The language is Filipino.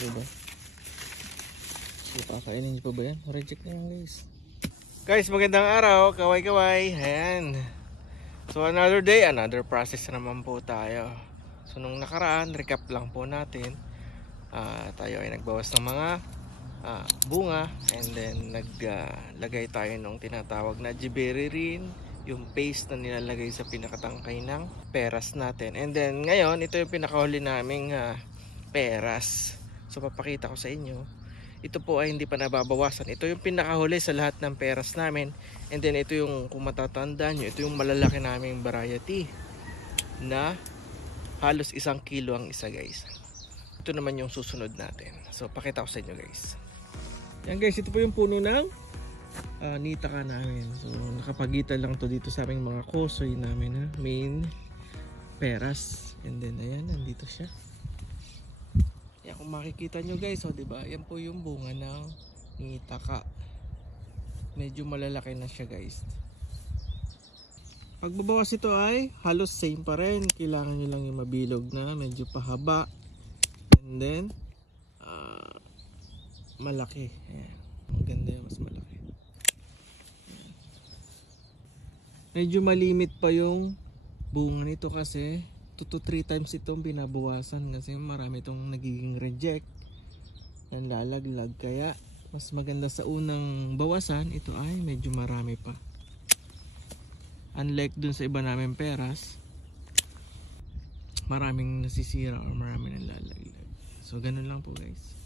Diba? So, kakainin nyo pa ba yan? Reject na yan guys. Guys, magandang araw. Kaway-kaway. Ayan. So, another day, another process naman po tayo. So, nung nakaraan, recap lang po natin. Tayo ay nagbawas ng mga bunga. And then, naglagay tayo ng tinatawag na gibberellin, yung paste na nilalagay sa pinakatangkay ng peras natin. And then, ngayon, ito yung pinakahuli naming peras. So, papakita ko sa inyo. Ito po ay hindi pa nababawasan. Ito yung pinakahuli sa lahat ng peras namin. And then ito yung, kung matatandaan nyo, ito yung malalaki naming variety na halos 1 kilo ang isa guys. Ito naman yung susunod natin. So pakita ko sa inyo guys. Yan guys, ito po yung puno ng nitaka namin. So nakapagitan lang to dito sa aming mga kosoy namin, main peras. And then ayan, nandito siya. Kung makikita nyo guys, diba? Yan po yung bunga ng nitaka. Medyo malalaki na siya guys. Pagbabawas ito ay halos same pa rin. Kailangan nyo lang yung mabilog na medyo pahaba. And then malaki. Ayan. Maganda yung mas malaki. Ayan. Medyo malimit pa yung bunga nito kasi 2 to 3 times itong binabawasan kasi marami itong nagiging reject, nanlalaglag, kaya mas maganda sa unang bawasan ito ay medyo marami pa, unlike dun sa iba namin peras maraming nasisira or maraming nanlalaglag. So ganun lang po guys.